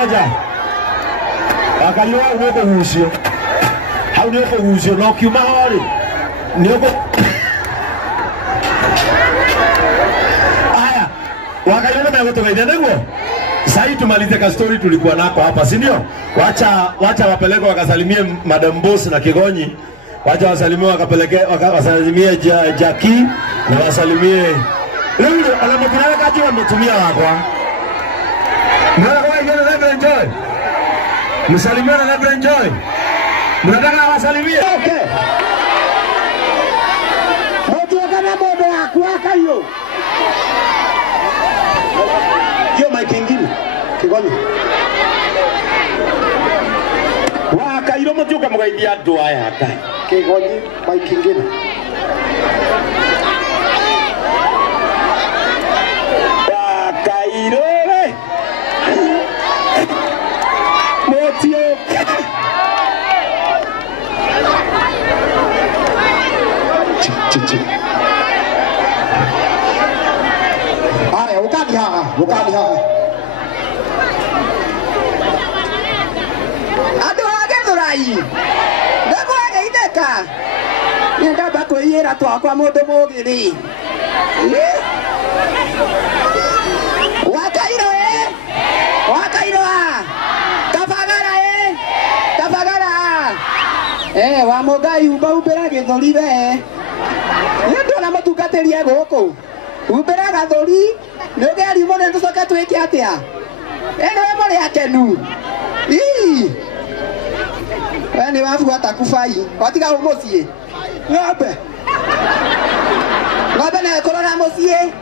moja. Akaliwa uoko husio. Hau ni uoko husio no kiuma hori. Ni uoko. Aya. Wakaliwa na kutoka ndio. Sasa tumalize ka story tulikuwa nako hapa, si ndio? Wacha wapeleke wakasalimie Madam Boss na Kigonyi. Wacha wasalimie wasalimie Jackie na wasalimie. Leo anamkuna kaji wametumia wakwa. Mwana kwa hiyo Reverend Joy. Msalimie na Reverend Joy. Mnataka wasalimie? Okay. Mtu kama bobo wako hiyo. Yo my kingine. Kigonyi. Wakairo mtuka mugaidia andu aya aka. Kigonyi my kingine. Wakairo we. Motio. Chichi. Aya, ukadi haha. Ndego ageitheka. Nenda bako yera twakwa mundu mugiri. Wakairo Wakairo. Tabagara. Wa mugai umbera githori we. Nendo na mutungateria guku. Umbera gathori. Nogeri mone nducoka twike atia. Eno muri akenu. Ni wafu atakufai. Watika umucie. Ng'ombe na korora mucie.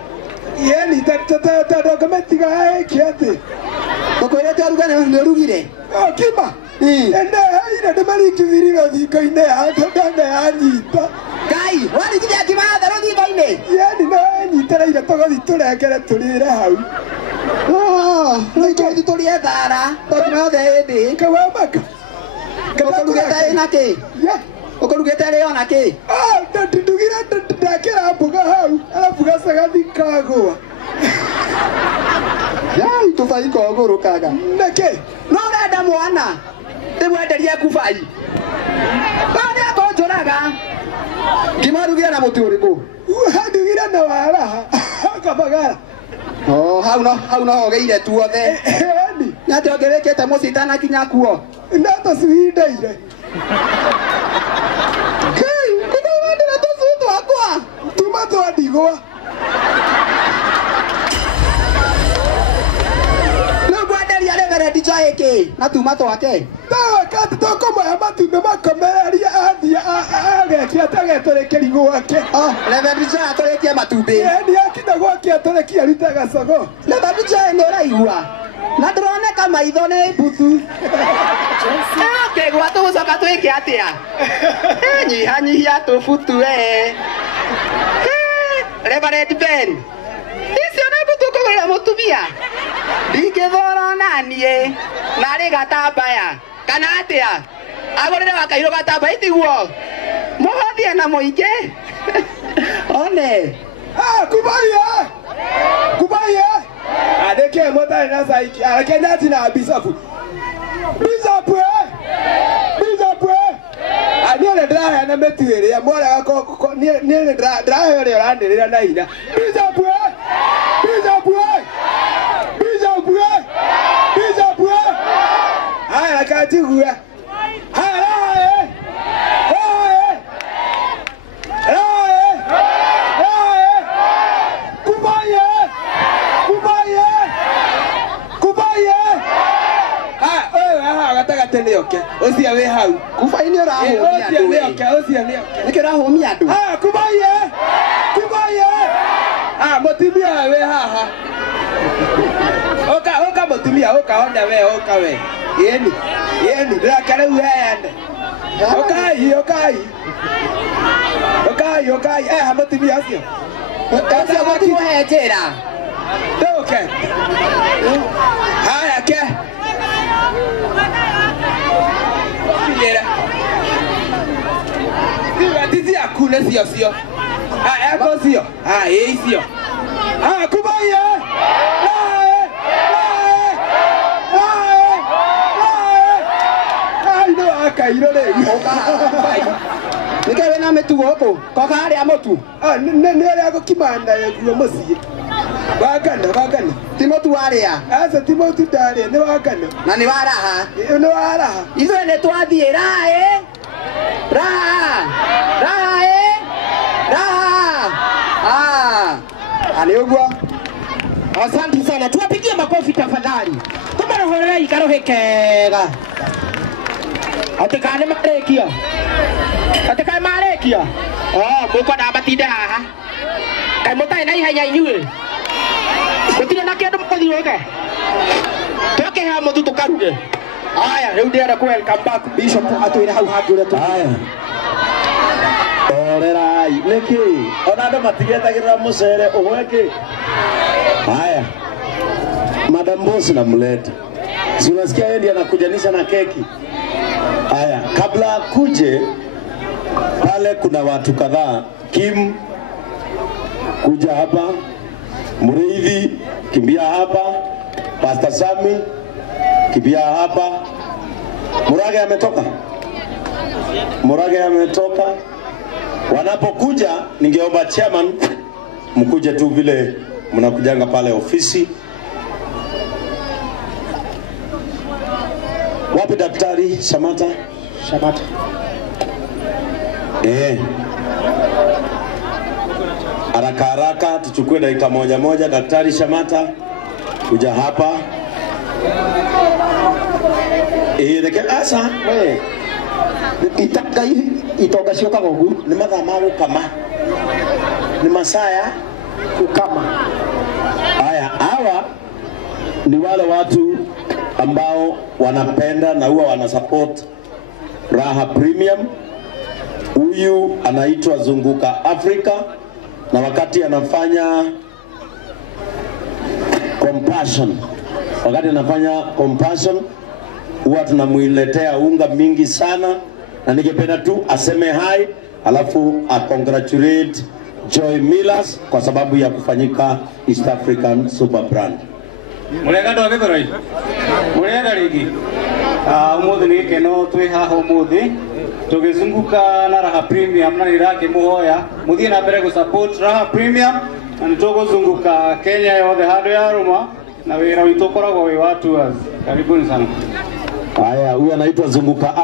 Yeni tata dokumentiga kiate. Kokoire taruga ne rugire. Kima. Ende ina de mari kiviriro thiko-ine atanda yanyita. Kai, wari kinya kima tharo thiko-ine. Yeni no anyitera ira togothi turekere turire hau. No itothi turie thara. Tokina thende. Kawa maka. Okolugeta nake. Okolugeta leo nake. Tutugira ndakira mbuga hau. Alafu gasaga thikagwa. Yai tufai kogoro kaga. Nake. No renda mwana. Ndimwenderia kufai. Bani akonjoraga. Kimarugira na muti uriku. Handugira na waraha. Kabagara. Hau no ogeire tuothe. Nate ongerekete mucitana kinya kuo. Nata suhindeire. Kai, kukawadira tusutu akwa. Tumato adigwa. Nugwanderia Reverend Joy ke. Na tumato ake. Tawa kati toko moya matumbe makomereria athia agekia tagetoreke rigo ake. Reverend Joy atorekie matumbe. Ni akina gwake atorekia ritaga sogo. Reverend Joy ni raigua. Na ndroneka maitho ni butu. Kegwa tugucoka twike atia. Nyihanyihia tubutu we. Reverend Ben. Icio na butu kugura mutumia. Ndingithora nanie. Nari gatambaya. Kana atia. Agorire Wakairo gatambaya itiguo. Muhothie na muingi. One. Kubaye. Adeke motari na saiki. Akenya tina Bishop. Aniole draha na metuere ya mora ko niole draha yore randirira na ina. Bishop. Aya katigua. Oke. Osia we hau. Kufaini ora ho. Osia we oke. Nikira ho mi adu. Kubaye. Motumia we haha. Oka motumia onda we. Yeni dra kare we ande. Okai. Motumia asio. Osia motumia hetera. Okay. Haya ke. Tizi akule sio. Eko sio. Sio. Kubaye. kairore. Nikawe na metu goko. Kokari amotu. Ne yako kimanda yeguo musie. Bagana. Timotu waria. Asa Timotu dare ne bagana. Na ni waraha. Ne waraha. Ithuĩ nĩ twathiĩ raha ani ũguo. Asante sana, tuwapigie makofi tafadhali. Tumarohorera ikarohe kega. Atikane marekia. Mũko na matinda haha. Kai mũtarĩ na ihenya inyuĩ. Gũtirĩ na kĩndũ mũthiũke. Tũke ha mũtu tũkaruge. Aya, rĩu ndĩrenda ku welcome back Bishop atwĩre hau hangĩ ũrĩa tũthiĩ. Aya. Orerai, niki. Ona andũ matigetagĩrĩra mũcere ũhweke. Haya. Madam Boss na mlete. Si unasikia yeye ndiye anakujanisha na keki. Haya, kabla kuje pale kuna watu kadhaa. Kim kuja hapa. Muriithi kimbia hapa. Pastor Sami kimbia hapa. Murage ametoka. Wanapokuja ningeomba chairman mkuje tu vile mnakujanga pale ofisi. Wapi daktari Shamata? Haraka tuchukue dakika moja. Daktari Shamata kuja hapa. Reke asa we Itaka itoga sioka gogu. ni mathaa ma gũkama. Ni masaya Kukama. haya. Hawa ni wale watu ambao wanapenda na huwa wanasupport Raha Premium. Huyu anaitwa Zunguka Africa, na wakati anafanya compassion huwa tunamuiletea unga mingi sana, na ningependa tu aseme hai alafu congratulate Joy Millers kwa sababu ya kufanyika East African Super Brand. Murega ndo agithorai. Murega rigi. Umuthi ni keno twi haha umuthi. Tugizunguka na Raha Premium na nirake muhoya. Muthie na mbere gu support Raha Premium na nituguzunguka Kenya yothe handu ya ruma na wira witu koragwo wi watu. Karibuni sana. Haya, huyu anaitwa Zunguka